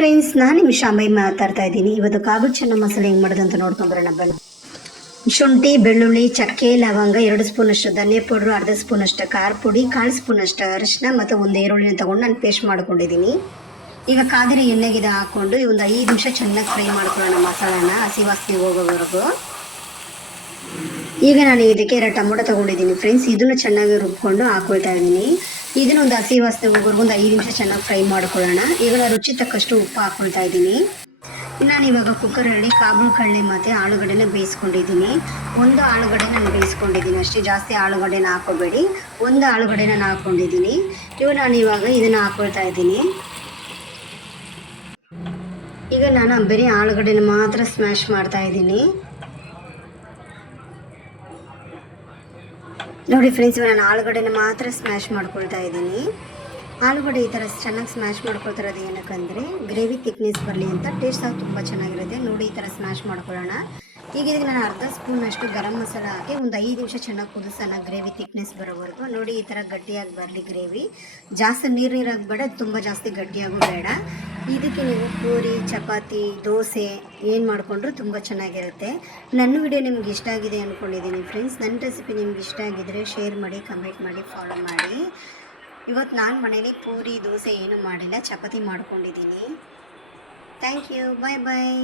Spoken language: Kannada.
ಫ್ರೆಂಡ್ಸ್, ನಾನು ನಿಮ್ಮ ಶಾಂಬೈ ಮಾತಾಡ್ತಾ ಇದ್ದೀನಿ. ಇವತ್ತು ಕಾಬೂಲ್ ಚೆನ್ನ ಮಸಾಲೆ ಹೆಂಗೆ ಮಾಡೋದು ಅಂತ ನೋಡ್ಕೊಂಬರೋಣ ಬನ್ನಿ. ಶುಂಠಿ, ಬೆಳ್ಳುಳ್ಳಿ, ಚಕ್ಕೆ, ಲವಂಗ, 2 ಸ್ಪೂನಷ್ಟು ಧನಿಯಾ ಪೌಡ್ರು, ಅರ್ಧ ಸ್ಪೂನಷ್ಟು ಖಾರ ಪುಡಿ, 1/4 ಸ್ಪೂನಷ್ಟು ಅರಿಶಿನ ಮತ್ತು ಒಂದು ಈರುಳ್ಳಿನ ತೊಗೊಂಡು ನಾನು ಪೇಸ್ಟ್ ಮಾಡ್ಕೊಂಡಿದ್ದೀನಿ. ಈಗ ಕಾದಿರಿ ಎಣ್ಣೆಗೆ ಹಾಕ್ಕೊಂಡು ಒಂದು 5 ನಿಮಿಷ ಚೆನ್ನಾಗಿ ಫ್ರೈ ಮಾಡ್ಕೊಳ್ಳೋಣ ಮಸಾಲಾನ ಹಸಿ ವಾಸನೆ ಹೋಗೋವರೆಗೂ. ಈಗ ನಾನು ಇದಕ್ಕೆ 2 ಟೊಮೊಟೊ ತೊಗೊಂಡಿದ್ದೀನಿ ಫ್ರೆಂಡ್ಸ್. ಇದನ್ನು ಚೆನ್ನಾಗಿ ರುಬ್ಕೊಂಡು ಹಾಕೊಳ್ತಾ ಇದ್ದೀನಿ. ಇದನ್ನು ಒಂದು ಹಸಿ ವಾಸನೆ ಹೋಗೋವರೆಗೂ ಒಂದು 5 ನಿಮಿಷ ಚೆನ್ನಾಗಿ ಫ್ರೈ ಮಾಡ್ಕೊಳ್ಳೋಣ. ಈಗ ನಾನು ರುಚಿ ತಕ್ಕಷ್ಟು ಉಪ್ಪು ಹಾಕ್ಕೊಳ್ತಾ ಇದ್ದೀನಿ. ನಾನು ಇವಾಗ ಕುಕ್ಕರಲ್ಲಿ ಕಾಬೂಲ್ ಕಡಲೆ ಮತ್ತು ಆಲೂಗಡ್ಡೆನ ಬೇಯಿಸ್ಕೊಂಡಿದ್ದೀನಿ. ಒಂದು ಆಲೂಗಡ್ಡೆ ನಾನು ಬೇಯಿಸ್ಕೊಂಡಿದ್ದೀನಿ ಅಷ್ಟೇ, ಜಾಸ್ತಿ ಆಲೂಗಡ್ಡೆನ ಹಾಕೋಬೇಡಿ. ಒಂದು ಆಲೂಗಡ್ಡೆನ ನಾನು ಹಾಕ್ಕೊಂಡಿದ್ದೀನಿ. ನಾನು ಇವಾಗ ಇದನ್ನು ಹಾಕ್ಕೊಳ್ತಾ ಇದ್ದೀನಿ. ಈಗ ನಾನು ಬರೀ ಆಲೂಗಡ್ಡೆನ ಮಾತ್ರ ಸ್ಮ್ಯಾಶ್ ಮಾಡ್ತಾ ಇದ್ದೀನಿ. ನೋಡಿ ಫ್ರೆಂಡ್ಸ್, ನಾನು ಆಲೂಗಡ್ಡೆನ ಮಾತ್ರ ಸ್ಮ್ಯಾಶ್ ಮಾಡ್ಕೊಳ್ತಾ ಇದ್ದೀನಿ. ಆಲೂಗಡ್ಡೆ ಈ ಥರ ಚೆನ್ನಾಗಿ ಸ್ಮ್ಯಾಶ್ ಮಾಡ್ಕೊಳ್ತಿರೋದು ಏನಕ್ಕಂದರೆ ಗ್ರೇವಿ ಥಿಕ್ನೆಸ್ ಬರಲಿ ಅಂತ. ಟೇಸ್ಟ್ ಆಗಿ ತುಂಬ ಚೆನ್ನಾಗಿರುತ್ತೆ. ನೋಡಿ ಈ ಥರ ಸ್ಮ್ಯಾಶ್ ಮಾಡ್ಕೊಳ್ಳೋಣ. ಈಗ ಇದಕ್ಕೆ ನಾನು ಅರ್ಧ ಸ್ಪೂನಷ್ಟು ಗರಂ ಮಸಾಲ ಹಾಕಿ ಒಂದು 5 ನಿಮಿಷ ಚೆನ್ನಾಗಿ ಕುದಿಸೋಣ, ಗ್ರೇವಿ ಥಿಕ್ನೆಸ್ ಬರೋವರೆಗೂ. ನೋಡಿ ಈ ಥರ ಗಟ್ಟಿಯಾಗಿ ಬರಲಿ ಗ್ರೇವಿ. ಜಾಸ್ತಿ ನೀರಾಗಿ ಬೇಡ, ತುಂಬ ಜಾಸ್ತಿ ಗಟ್ಟಿಯಾಗೂ ಬೇಡ. ಇದಕ್ಕೆ ನೀವು ಪೂರಿ, ಚಪಾತಿ, ದೋಸೆ ಏನು ಮಾಡಿಕೊಂಡ್ರೂ ತುಂಬ ಚೆನ್ನಾಗಿರುತ್ತೆ. ನನ್ನ ವಿಡಿಯೋ ನಿಮ್ಗೆ ಇಷ್ಟ ಆಗಿದೆ ಅಂದ್ಕೊಂಡಿದ್ದೀನಿ ಫ್ರೆಂಡ್ಸ್. ನನ್ನ ರೆಸಿಪಿ ನಿಮ್ಗೆ ಇಷ್ಟ ಆಗಿದ್ದರೆ ಶೇರ್ ಮಾಡಿ, ಕಮೆಂಟ್ ಮಾಡಿ, ಫಾಲೋ ಮಾಡಿ. ಇವತ್ತು ನಾನು ಮನೇಲಿ ಪೂರಿ, ದೋಸೆ ಏನೂ ಮಾಡಿಲ್ಲ, ಚಪಾತಿ ಮಾಡ್ಕೊಂಡಿದ್ದೀನಿ. Thank you. Bye bye.